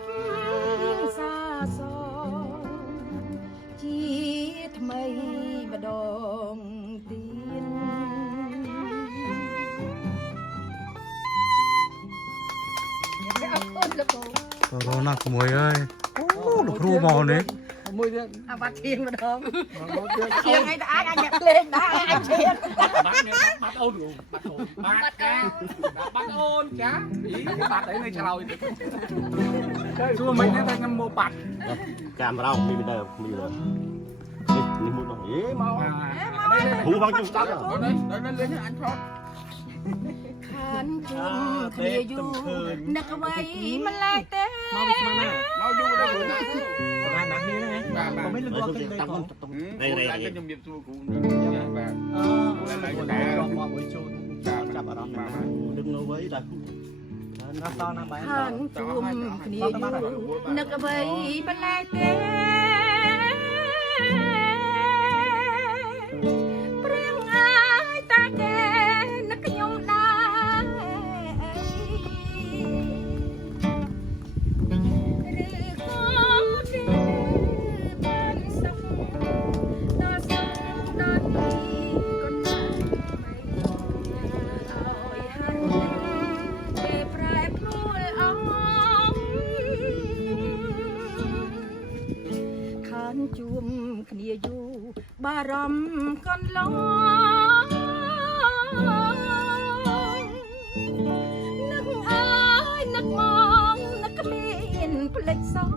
ប់សាសជាថ្មីម្ដងទៀតអរគុណលោកគ្រូ រណាក់ក្មួយអើយអូលោកគ្រូមកនេះមួយទៀត អាបាត់ឈៀងម្ដងឈៀងឲ្យតែអាចអ្នកលេងដែរអាចឈៀង បាត់អូនបាត់អូនចាបាត់អីនៅឆ្លោយសួរមិនទេតែខ្ញុំមកបាត់ កាមេរ៉ាមីដើមីដើនេះមួយនោះអេមកគ្រូផងជុំស្ដាប់ដល់លេងអញថត ខានជុំគ្នាយូរនឹកអ្វីមិនឡែកទេមកស្មានណាមកយូរដល់ណាណាណានេះហ្នឹងបាទមិនលឹកទៅតាមខ្ញុំខ្ញុំនិយាយសួរគ្រូបាទអូមកមួយជូនចាប់អារម្មណ៍បាទដឹកនៅវ័យដល់ណាស់តណាបាយ ខានជុំគ្នាយូរនឹកអ្វីមិនឡែកទេព្រៀងអាយតាគេនឹកខ្ញុំដែរឬក៏ទេបានសុខដល់សុខដល់ទីក៏ណាស់ឲ្យហាន់ទេប្រែប្រួលអងខានជួមគ្នាយូរបារម្ភកន្លងនឹកអើយនឹកមកនឹកគ្មានផ្លេចសង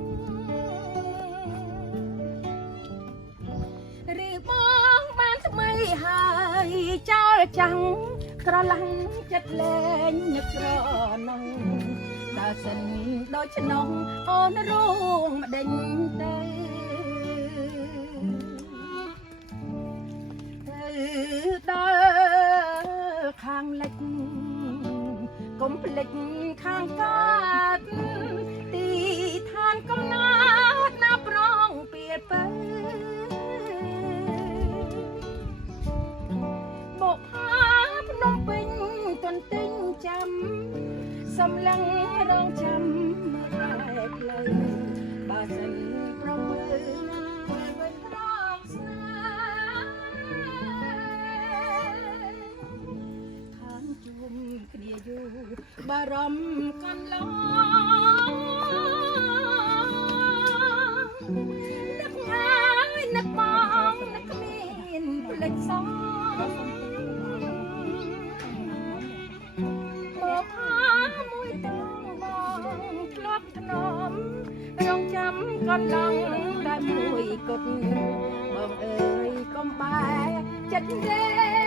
ឬបងបានថ្មីហើយចោលចាំងក្រឡាំងចិត្តលែងនឹកក្រណងដល់សិនដូចឆ្នាំអូនរងម្ដេចទៅដល់ខាងលិចកុំភ្លេចខាងកើតទីឋានកំណើតណាប្រងពីទៅបកផាភ្នំពេញទន្ទិញចាំសំឡឹងរងចាំមើលតែផ្លូវបើសិនប្រមើវិញរងស្នេហ៍ខានជួមគ្នាយូរបារម្ភកន្លងនឹកហើយនឹកបងនឹកគ្មានផ្លេចសងមកផាមួយតងបងធ្លាប់ធ្នមរងចាំកន្លងតែមួយគត់បងអើយកុំបែចិត្តទេ